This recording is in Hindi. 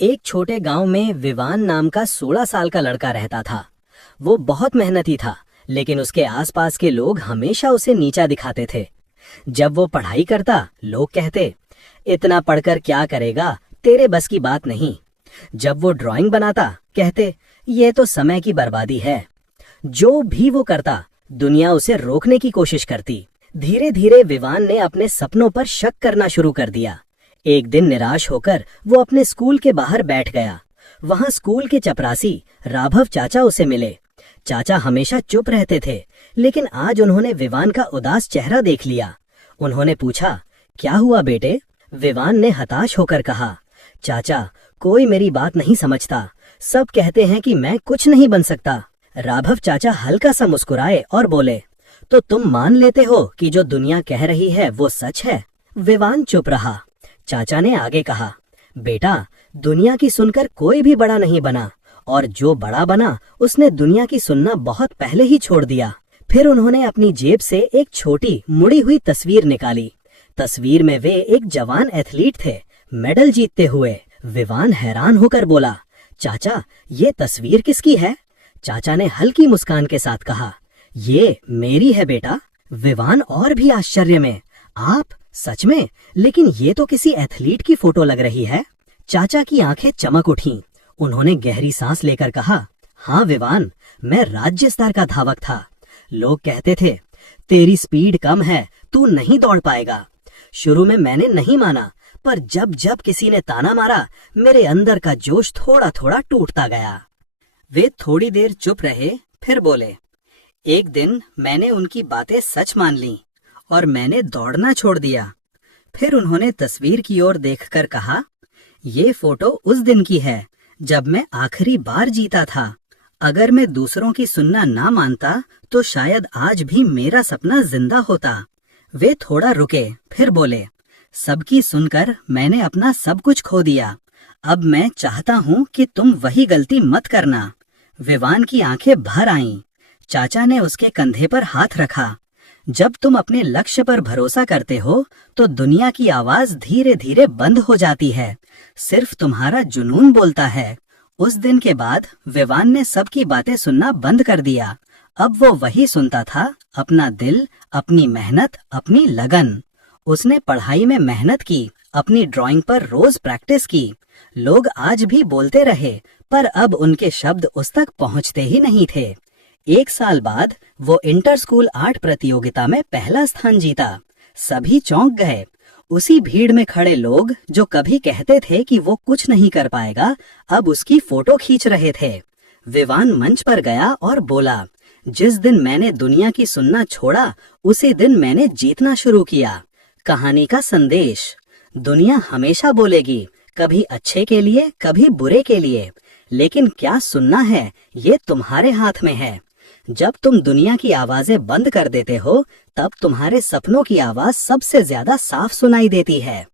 एक छोटे गांव में विवान नाम का 16 साल का लड़का रहता था। वो बहुत मेहनती था, लेकिन उसके आसपास के लोग हमेशा उसे नीचा दिखाते थे। जब वो पढ़ाई करता, लोग कहते, इतना पढ़कर क्या करेगा, तेरे बस की बात नहीं। जब वो ड्राइंग बनाता, कहते, ये तो समय की बर्बादी है। जो भी वो करता, दुनिया उसे रोकने की कोशिश करती। धीरे धीरे विवान ने अपने सपनों पर शक करना शुरू कर दिया। एक दिन निराश होकर वो अपने स्कूल के बाहर बैठ गया। वहां स्कूल के चपरासी राघव चाचा उसे मिले। चाचा हमेशा चुप रहते थे, लेकिन आज उन्होंने विवान का उदास चेहरा देख लिया। उन्होंने पूछा, क्या हुआ बेटे? विवान ने हताश होकर कहा, चाचा, कोई मेरी बात नहीं समझता। सब कहते हैं कि मैं कुछ नहीं बन सकता। राघव चाचा हल्का सा मुस्कुराए और बोले, तो तुम मान लेते हो कि जो दुनिया कह रही है वो सच है? विवान चुप रहा। चाचा ने आगे कहा, बेटा, दुनिया की सुनकर कोई भी बड़ा नहीं बना, और जो बड़ा बना उसने दुनिया की सुनना बहुत पहले ही छोड़ दिया। फिर उन्होंने अपनी जेब से एक छोटी मुड़ी हुई तस्वीर निकाली। तस्वीर में वे एक जवान एथलीट थे, मेडल जीतते हुए। विवान हैरान होकर बोला, चाचा, ये तस्वीर किसकी है? चाचा ने हल्की मुस्कान के साथ कहा, ये मेरी है बेटा। विवान और भी आश्चर्य में, आप? सच में? लेकिन ये तो किसी एथलीट की फोटो लग रही है। चाचा की आंखें चमक उठीं। उन्होंने गहरी सांस लेकर कहा, हाँ विवान, मैं राज्य स्तर का धावक था। लोग कहते थे, तेरी स्पीड कम है, तू नहीं दौड़ पाएगा। शुरू में मैंने नहीं माना, पर जब जब किसी ने ताना मारा, मेरे अंदर का जोश थोड़ा थोड़ा टूटता गया। वे थोड़ी देर चुप रहे, फिर बोले, एक दिन मैंने उनकी बातें सच मान लीं और मैंने दौड़ना छोड़ दिया। फिर उन्होंने तस्वीर की ओर देखकर कहा, ये फोटो उस दिन की है जब मैं आखिरी बार जीता था। अगर मैं दूसरों की सुनना ना मानता तो शायद आज भी मेरा सपना जिंदा होता। वे थोड़ा रुके, फिर बोले, सबकी सुनकर मैंने अपना सब कुछ खो दिया। अब मैं चाहता हूँ कि तुम वही गलती मत करना। विवान की आंखें भर आईं। चाचा ने उसके कंधे पर हाथ रखा। जब तुम अपने लक्ष्य पर भरोसा करते हो तो दुनिया की आवाज धीरे धीरे बंद हो जाती है। सिर्फ तुम्हारा जुनून बोलता है। उस दिन के बाद विवान ने सबकी बातें सुनना बंद कर दिया। अब वो वही सुनता था, अपना दिल, अपनी मेहनत, अपनी लगन। उसने पढ़ाई में मेहनत की, अपनी ड्राइंग पर रोज प्रैक्टिस की। लोग आज भी बोलते रहे, पर अब उनके शब्द उस तक पहुंचते ही नहीं थे। 1 साल बाद वो इंटर स्कूल आर्ट प्रतियोगिता में पहला स्थान जीता। सभी चौंक गए। उसी भीड़ में खड़े लोग जो कभी कहते थे कि वो कुछ नहीं कर पाएगा, अब उसकी फोटो खींच रहे थे। विवान मंच पर गया और बोला, जिस दिन मैंने दुनिया की सुनना छोड़ा, उसी दिन मैंने जीतना शुरू किया। कहानी का संदेश, दुनिया हमेशा बोलेगी, कभी अच्छे के लिए, कभी बुरे के लिए, लेकिन क्या सुनना है ये तुम्हारे हाथ में है। जब तुम दुनिया की आवाजें बंद कर देते हो, तब तुम्हारे सपनों की आवाज सबसे ज्यादा साफ सुनाई देती है।